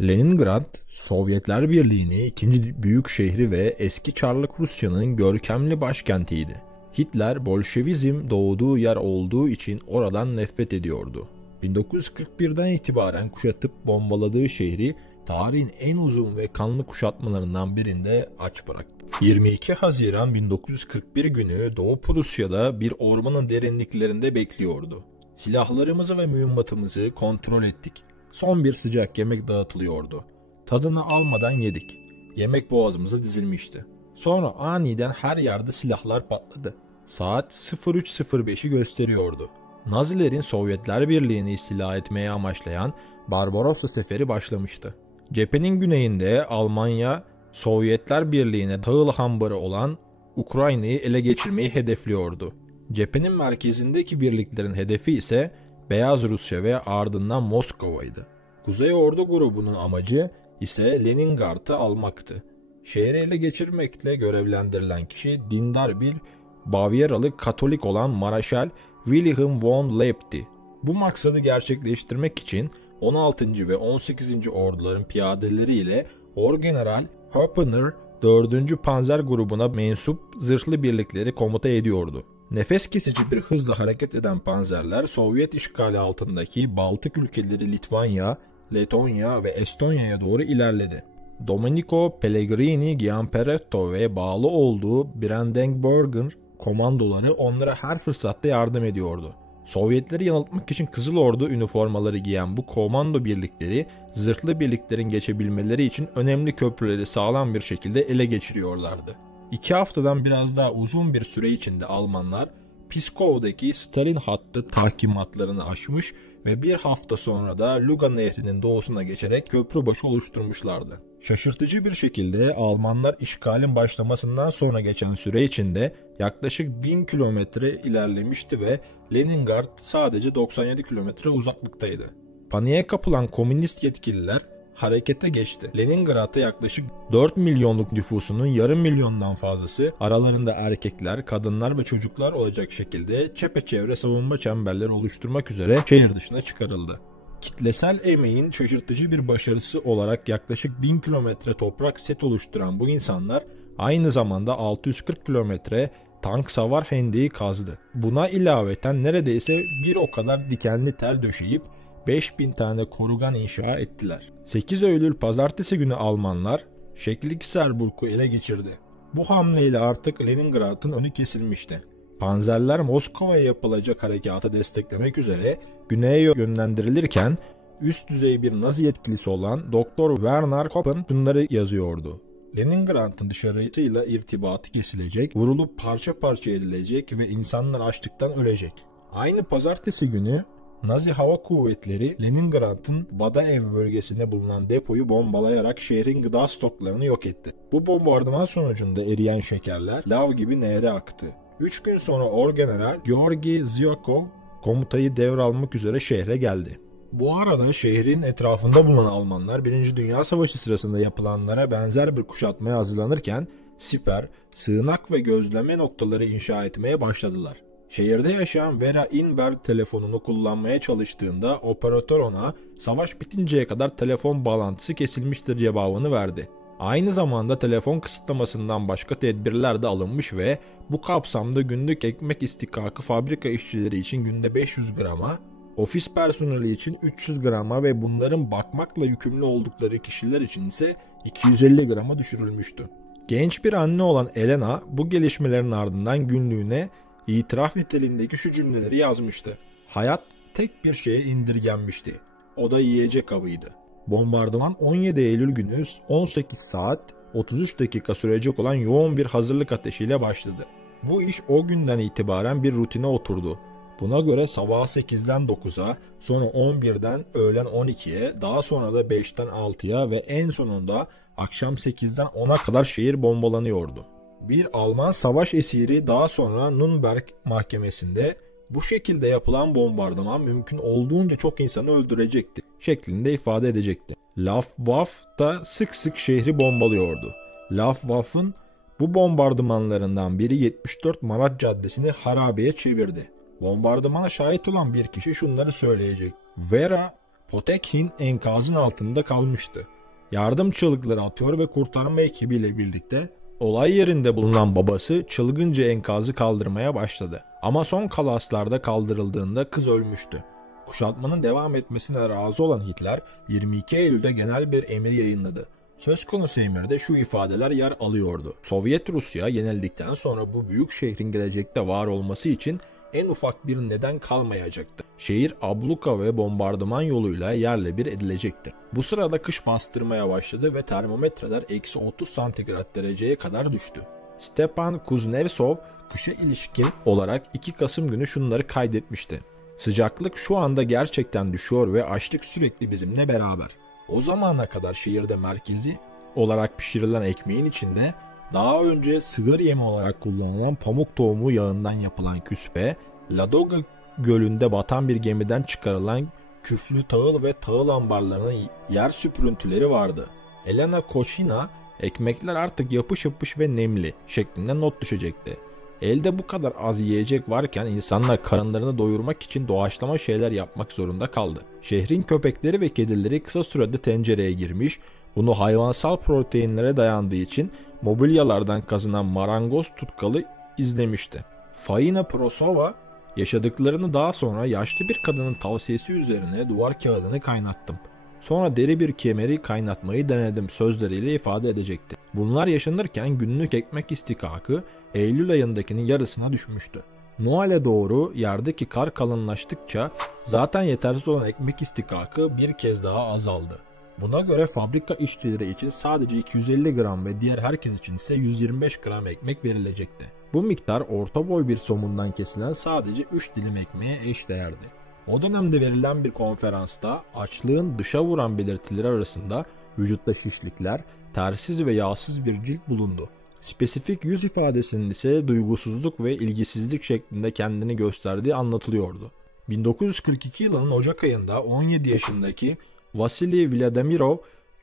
Leningrad, Sovyetler Birliği'nin ikinci büyük şehri ve eski Çarlık Rusya'nın görkemli başkentiydi. Hitler, Bolşevizm doğduğu yer olduğu için oradan nefret ediyordu. 1941'den itibaren kuşatıp bombaladığı şehri tarihin en uzun ve kanlı kuşatmalarından birinde aç bıraktı. 22 Haziran 1941 günü Doğu Prusya'da bir ormanın derinliklerinde bekliyordu. Silahlarımızı ve mühimmatımızı kontrol ettik. Son bir sıcak yemek dağıtılıyordu. Tadını almadan yedik. Yemek boğazımıza dizilmişti. Sonra aniden her yerde silahlar patladı. Saat 03.05'i gösteriyordu. Nazilerin Sovyetler Birliği'ni istila etmeye amaçlayan Barbarossa seferi başlamıştı. Cephenin güneyinde Almanya, Sovyetler Birliği'ne tahıl ambarı olan Ukrayna'yı ele geçirmeyi hedefliyordu. Cephenin merkezindeki birliklerin hedefi ise Beyaz Rusya ve ardından Moskova'ydı. Kuzey Ordu grubunun amacı ise Leningrad'ı almaktı. Şehri ele geçirmekle görevlendirilen kişi dindar bir Bavyeralı Katolik olan Maraşal Wilhelm von Leib'ti. Bu maksadı gerçekleştirmek için 16. ve 18. orduların piyadeleri ile Orgeneral Höppener 4. Panzer grubuna mensup zırhlı birlikleri komuta ediyordu. Nefes kesici bir hızla hareket eden panzerler Sovyet işgali altındaki Baltık ülkeleri Litvanya, Letonya ve Estonya'ya doğru ilerledi. Domenico Pellegrini Giamperetto ve bağlı olduğu Brandenburger komandoları onlara her fırsatta yardım ediyordu. Sovyetleri yanıltmak için Kızıl Ordu üniformaları giyen bu komando birlikleri zırhlı birliklerin geçebilmeleri için önemli köprüleri sağlam bir şekilde ele geçiriyorlardı. 2 haftadan biraz daha uzun bir süre içinde Almanlar Piskov'daki Stalin hattı tahkimatlarını aşmış ve bir hafta sonra da Luga Nehri'nin doğusuna geçerek köprübaşı oluşturmuşlardı. Şaşırtıcı bir şekilde Almanlar işgalin başlamasından sonra geçen süre içinde yaklaşık 1000 kilometre ilerlemişti ve Leningrad sadece 97 kilometre uzaklıktaydı. Paniğe kapılan komünist yetkililer harekete geçti. Leningrad'da yaklaşık 4 milyonluk nüfusunun yarım milyondan fazlası aralarında erkekler, kadınlar ve çocuklar olacak şekilde çepeçevre savunma çemberleri oluşturmak üzere şehir dışına çıkarıldı. Kitlesel emeğin şaşırtıcı bir başarısı olarak yaklaşık 1000 kilometre toprak set oluşturan bu insanlar aynı zamanda 640 kilometre tank savar hendeyi kazdı. Buna ilaveten neredeyse bir o kadar dikenli tel döşeyip 5000 tane korugan inşa ettiler. 8 Eylül pazartesi günü Almanlar Şeklikserburg'u ele geçirdi. Bu hamleyle artık Leningrad'ın önü kesilmişti. Panzerler Moskova'ya yapılacak harekatı desteklemek üzere güneye yönlendirilirken üst düzey bir Nazi yetkilisi olan Dr. Werner Koppen şunları yazıyordu. Leningrad'ın dışarısıyla irtibatı kesilecek, vurulup parça parça edilecek ve insanlar açlıktan ölecek. Aynı pazartesi günü Nazi Hava Kuvvetleri Leningrad'ın Badaev bölgesinde bulunan depoyu bombalayarak şehrin gıda stoklarını yok etti. Bu bombardıman sonucunda eriyen şekerler lav gibi nehre aktı. 3 gün sonra Orgeneral Georgi Zyakov komutayı devralmak üzere şehre geldi. Bu arada şehrin etrafında bulunan Almanlar 1. Dünya Savaşı sırasında yapılanlara benzer bir kuşatmaya hazırlanırken siper, sığınak ve gözleme noktaları inşa etmeye başladılar. Şehirde yaşayan Vera Inberg telefonunu kullanmaya çalıştığında operatör ona savaş bitinceye kadar telefon bağlantısı kesilmiştir cevabını verdi. Aynı zamanda telefon kısıtlamasından başka tedbirler de alınmış ve bu kapsamda günlük ekmek istikakı fabrika işçileri için günde 500 grama, ofis personeli için 300 grama ve bunların bakmakla yükümlü oldukları kişiler için ise 250 grama düşürülmüştü. Genç bir anne olan Elena bu gelişmelerin ardından günlüğüne itiraf niteliğindeki şu cümleleri yazmıştı. Hayat tek bir şeye indirgenmişti. O da yiyecek avıydı. Bombardıman 17 Eylül günü 18 saat 33 dakika sürecek olan yoğun bir hazırlık ateşiyle başladı. Bu iş o günden itibaren bir rutine oturdu. Buna göre sabah 8'den 9'a, sonra 11'den öğlen 12'ye, daha sonra da 5'ten 6'ya ve en sonunda akşam 8'den 10'a kadar şehir bombalanıyordu. Bir Alman savaş esiri daha sonra Nürnberg mahkemesinde bu şekilde yapılan bombardıman mümkün olduğunca çok insanı öldürecekti şeklinde ifade edecekti. Luftwaffe da sık sık şehri bombalıyordu. Luftwaffe'ın bu bombardımanlarından biri 74 Marat Caddesi'ni harabeye çevirdi. Bombardımana şahit olan bir kişi şunları söyleyecek. Vera Potemkin enkazın altında kalmıştı. Yardım çığlıkları atıyor ve kurtarma ekibiyle birlikte olay yerinde bulunan babası çılgınca enkazı kaldırmaya başladı. Ama son kalaslarda kaldırıldığında kız ölmüştü. Kuşatmanın devam etmesine razı olan Hitler 22 Eylül'de genel bir emir yayınladı. Söz konusu emirde şu ifadeler yer alıyordu. Sovyet Rusya yenildikten sonra bu büyük şehrin gelecekte var olması için en ufak bir neden kalmayacaktı. Şehir abluka ve bombardıman yoluyla yerle bir edilecekti. Bu sırada kış bastırmaya başladı ve termometreler eksi 30 santigrat dereceye kadar düştü. Stepan Kuznetsov kışa ilişkin olarak 2 Kasım günü şunları kaydetmişti. Sıcaklık şu anda gerçekten düşüyor ve açlık sürekli bizimle beraber. O zamana kadar şehirde merkezi olarak pişirilen ekmeğin içinde daha önce sığır yemi olarak kullanılan pamuk tohumu yağından yapılan küspe, Ladoga Gölü'nde batan bir gemiden çıkarılan küflü tahıl ve tahıl ambarlarının yer süprüntüleri vardı. Elena Kochina, ekmekler artık yapış yapış ve nemli şeklinde not düşecekti. Elde bu kadar az yiyecek varken insanlar karınlarını doyurmak için doğaçlama şeyler yapmak zorunda kaldı. Şehrin köpekleri ve kedileri kısa sürede tencereye girmiş, bunu hayvansal proteinlere dayandığı için mobilyalardan kazınan marangoz tutkalı izlemişti. Faina Prosova, yaşadıklarını daha sonra yaşlı bir kadının tavsiyesi üzerine duvar kağıdını kaynattım. Sonra deri bir kemeri kaynatmayı denedim sözleriyle ifade edecekti. Bunlar yaşanırken günlük ekmek istikakı Eylül ayındakinin yarısına düşmüştü. Noel'e doğru yerdeki kar kalınlaştıkça zaten yetersiz olan ekmek istikakı bir kez daha azaldı. Buna göre fabrika işçileri için sadece 250 gram ve diğer herkes için ise 125 gram ekmek verilecekti. Bu miktar orta boy bir somundan kesilen sadece 3 dilim ekmeğe eşdeğerdi. O dönemde verilen bir konferansta açlığın dışa vuran belirtileri arasında vücutta şişlikler, tersiz ve yağsız bir cilt bulundu. Spesifik yüz ifadesinin ise duygusuzluk ve ilgisizlik şeklinde kendini gösterdiği anlatılıyordu. 1942 yılının Ocak ayında 17 yaşındaki Vasily Vladimirov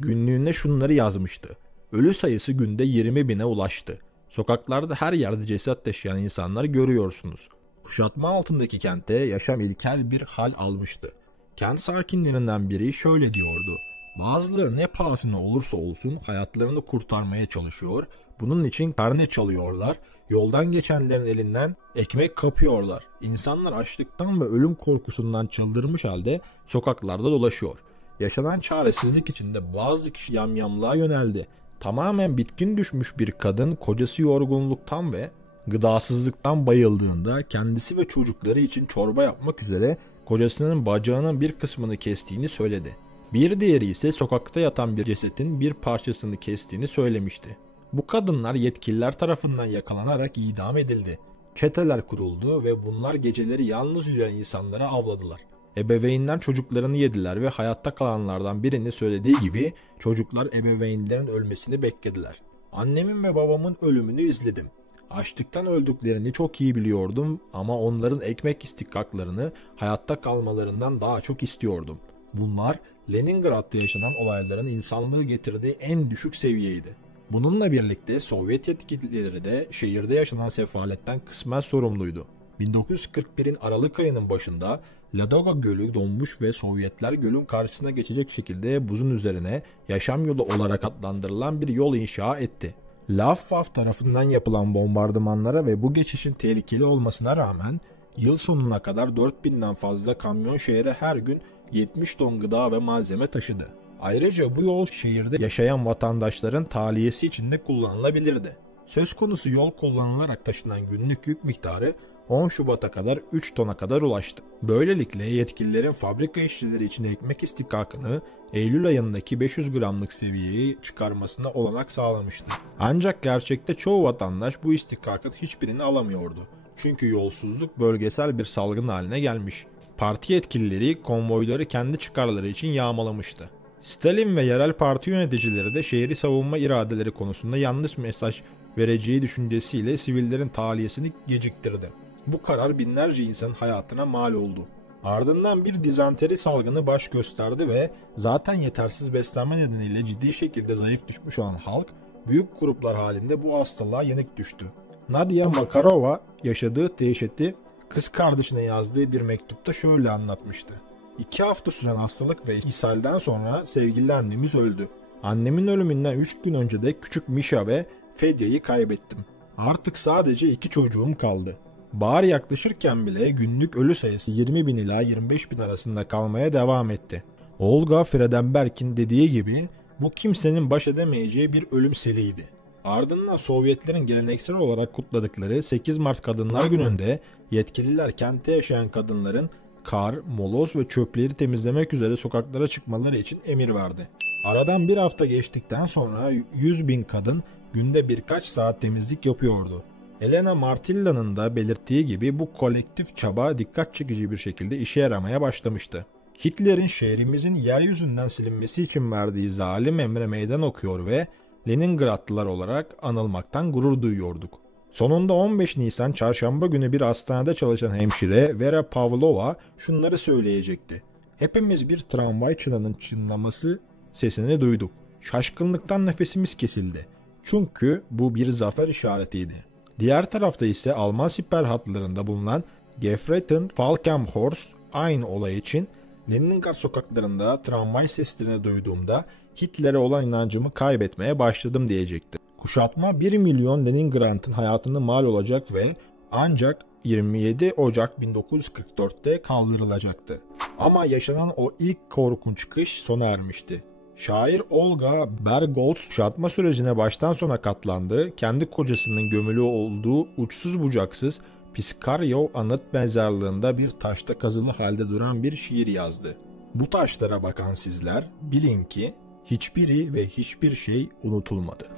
günlüğüne şunları yazmıştı. Ölü sayısı günde 20 bine ulaştı. Sokaklarda her yerde ceset taşıyan insanlar görüyorsunuz. Kuşatma altındaki kente yaşam ilkel bir hal almıştı. Kent sakinlerinden biri şöyle diyordu. Bazıları ne pahasına olursa olsun hayatlarını kurtarmaya çalışıyor. Bunun için karne çalıyorlar. Yoldan geçenlerin elinden ekmek kapıyorlar. İnsanlar açlıktan ve ölüm korkusundan çıldırmış halde sokaklarda dolaşıyor. Yaşanan çaresizlik içinde bazı kişi yamyamlığa yöneldi. Tamamen bitkin düşmüş bir kadın kocası yorgunluktan ve gıdasızlıktan bayıldığında kendisi ve çocukları için çorba yapmak üzere kocasının bacağının bir kısmını kestiğini söyledi. Bir diğeri ise sokakta yatan bir cesetin bir parçasını kestiğini söylemişti. Bu kadınlar yetkililer tarafından yakalanarak idam edildi. Çeteler kuruldu ve bunlar geceleri yalnız yürüyen insanları avladılar. Ebeveynler çocuklarını yediler ve hayatta kalanlardan birinin söylediği gibi çocuklar ebeveynlerin ölmesini beklediler. Annemin ve babamın ölümünü izledim. Açlıktan öldüklerini çok iyi biliyordum ama onların ekmek istikaklarını hayatta kalmalarından daha çok istiyordum. Bunlar Leningrad'da yaşanan olayların insanlığı getirdiği en düşük seviyeydi. Bununla birlikte Sovyet yetkilileri de şehirde yaşanan sefaletten kısmen sorumluydu. 1941'in Aralık ayının başında Ladoga Gölü donmuş ve Sovyetler gölün karşısına geçecek şekilde buzun üzerine yaşam yolu olarak adlandırılan bir yol inşa etti. Luftwaffe tarafından yapılan bombardımanlara ve bu geçişin tehlikeli olmasına rağmen yıl sonuna kadar 4000'den fazla kamyon şehre her gün 70 ton gıda ve malzeme taşıdı. Ayrıca bu yol şehirde yaşayan vatandaşların tahliyesi için de kullanılabilirdi. Söz konusu yol kullanılarak taşınan günlük yük miktarı 10 Şubat'a kadar 3 tona kadar ulaştı. Böylelikle yetkililerin fabrika işçileri için ekmek istikakını Eylül ayındaki 500 gramlık seviyeye çıkarmasına olanak sağlamıştı. Ancak gerçekte çoğu vatandaş bu istikakın hiçbirini alamıyordu. Çünkü yolsuzluk bölgesel bir salgın haline gelmiş. Parti yetkilileri konvoyları kendi çıkarları için yağmalamıştı. Stalin ve yerel parti yöneticileri de şehri savunma iradeleri konusunda yanlış mesaj vereceği düşüncesiyle sivillerin tahliyesini geciktirdi. Bu karar binlerce insanın hayatına mal oldu. Ardından bir dizanteri salgını baş gösterdi ve zaten yetersiz beslenme nedeniyle ciddi şekilde zayıf düşmüş olan halk büyük gruplar halinde bu hastalığa yenik düştü. Nadia Makarova yaşadığı dehşeti kız kardeşine yazdığı bir mektupta şöyle anlatmıştı. 2 hafta süren hastalık ve ishalden sonra sevgili annemiz öldü. Annemin ölümünden 3 gün önce de küçük Misha ve Fedya'yı kaybettim. Artık sadece 2 çocuğum kaldı. Bahar yaklaşırken bile günlük ölü sayısı 20.000 ila 25.000 arasında kalmaya devam etti. Olga Fredenberg'in dediği gibi bu kimsenin baş edemeyeceği bir ölüm seriydi. Ardından Sovyetlerin geleneksel olarak kutladıkları 8 Mart Kadınlar Günü'nde yetkililer kentte yaşayan kadınların kar, moloz ve çöpleri temizlemek üzere sokaklara çıkmaları için emir verdi. Aradan bir hafta geçtikten sonra 100.000 kadın günde birkaç saat temizlik yapıyordu. Elena Martilla'nın da belirttiği gibi bu kolektif çaba dikkat çekici bir şekilde işe yaramaya başlamıştı. Hitler'in şehrimizin yeryüzünden silinmesi için verdiği zalim emre meydan okuyor ve Leningradlılar olarak anılmaktan gurur duyuyorduk. Sonunda 15 Nisan çarşamba günü bir hastanede çalışan hemşire Vera Pavlova şunları söyleyecekti. Hepimiz bir tramvay çınının çınlaması sesini duyduk. Şaşkınlıktan nefesimiz kesildi. Çünkü bu bir zafer işaretiydi. Diğer tarafta ise Alman siper hatlarında bulunan Gefreiten Falkenhorst aynı olay için Leningrad sokaklarında tramvay seslerini duyduğumda Hitler'e olan inancımı kaybetmeye başladım diyecekti. Kuşatma 1 milyon Leningrad'ın hayatını mal olacak ve ancak 27 Ocak 1944'te kaldırılacaktı. Ama yaşanan o ilk korkunç kış sona ermişti. Şair Olga Bergholz kuşatma sürecine baştan sona katlandı, kendi kocasının gömülü olduğu uçsuz bucaksız Piskaryov anıt mezarlığında bir taşta kazılı halde duran bir şiir yazdı. Bu taşlara bakan sizler bilin ki hiçbiri ve hiçbir şey unutulmadı.